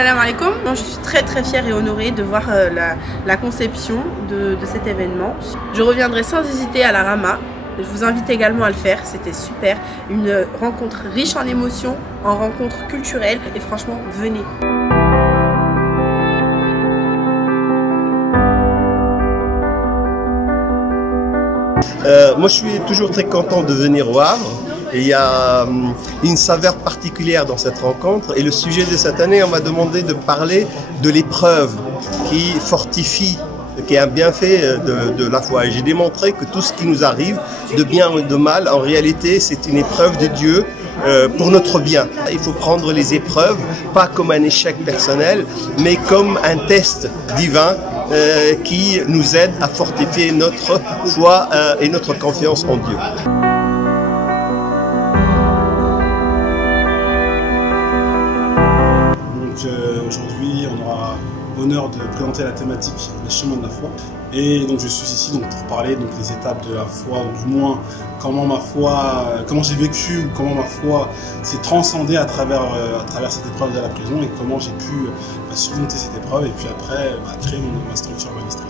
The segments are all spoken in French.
Salam alaikum. Je suis très fière et honorée de voir la conception de cet événement. Je reviendrai sans hésiter à la Rama. Je vous invite également à le faire, c'était super. Une rencontre riche en émotions, en rencontres culturelles et franchement, venez. Moi je suis toujours très content de venir au Havre. Et il y a une saveur particulière dans cette rencontre. Et le sujet de cette année, on m'a demandé de parler de l'épreuve qui fortifie, qui est un bienfait de la foi. Et j'ai démontré que tout ce qui nous arrive, de bien ou de mal, en réalité, c'est une épreuve de Dieu pour notre bien. Il faut prendre les épreuves, pas comme un échec personnel, mais comme un test divin qui nous aide à fortifier notre foi et notre confiance en Dieu. Aujourd'hui, on aura l'honneur de présenter la thématique des chemins de la foi. Et donc je suis ici donc, pour parler donc, des étapes de la foi, ou du moins comment j'ai vécu, comment ma foi s'est transcendée à travers cette épreuve de la prison et comment j'ai pu surmonter cette épreuve et puis après créer ma structure Bali Street.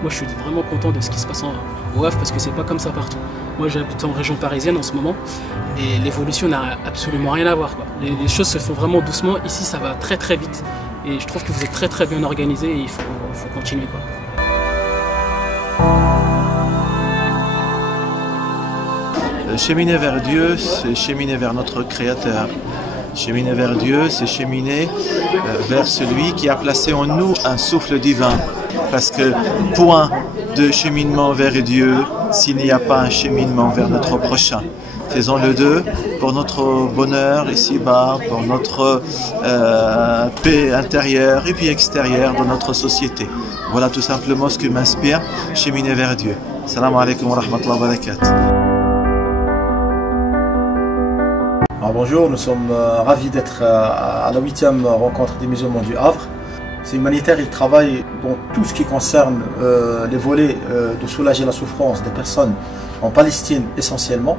Moi je suis vraiment content de ce qui se passe au Havre parce que c'est pas comme ça partout. Moi j'habite en région parisienne en ce moment et l'évolution n'a absolument rien à voir, quoi. Les choses se font vraiment doucement, ici ça va très vite et je trouve que vous êtes très bien organisé et il faut continuer, quoi. Cheminer vers Dieu, c'est cheminer vers notre Créateur. Cheminer vers Dieu, c'est cheminer vers celui qui a placé en nous un souffle divin. Parce que point de cheminement vers Dieu s'il n'y a pas un cheminement vers notre prochain. Faisons le deux pour notre bonheur ici-bas, pour notre paix intérieure et puis extérieure dans notre société. Voilà tout simplement ce qui m'inspire, cheminer vers Dieu. Salam alaikum wa rahmatullahi wa barakatuh. Alors bonjour, nous sommes ravis d'être à la 8e rencontre des musulmans du Havre. C'est humanitaire, il travaille dans tout ce qui concerne les volets de soulager la souffrance des personnes en Palestine essentiellement.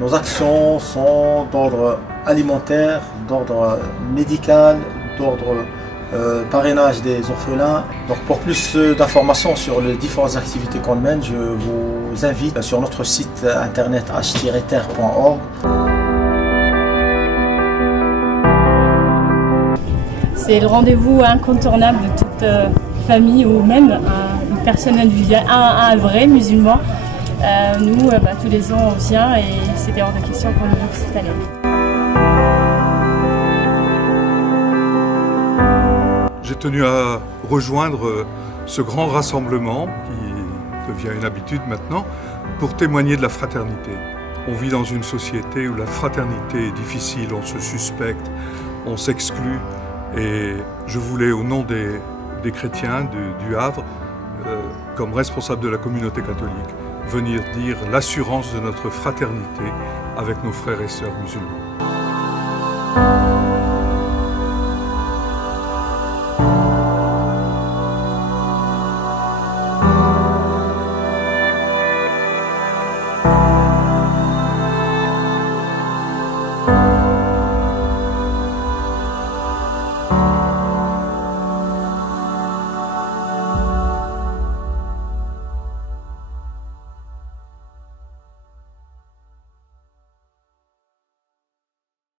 Nos actions sont d'ordre alimentaire, d'ordre médical, d'ordre parrainage des orphelins. Donc pour plus d'informations sur les différentes activités qu'on mène, je vous invite sur notre site internet h-terre.org. C'est le rendez-vous incontournable de toute famille ou même une personne individuelle, un vrai musulman. Nous, tous les ans, on vient et c'était hors de question qu'on loupe cette année. J'ai tenu à rejoindre ce grand rassemblement qui devient une habitude maintenant pour témoigner de la fraternité. On vit dans une société où la fraternité est difficile, on se suspecte, on s'exclut. Et je voulais, au nom des chrétiens du Havre, comme responsable de la communauté catholique, venir dire l'assurance de notre fraternité avec nos frères et sœurs musulmans.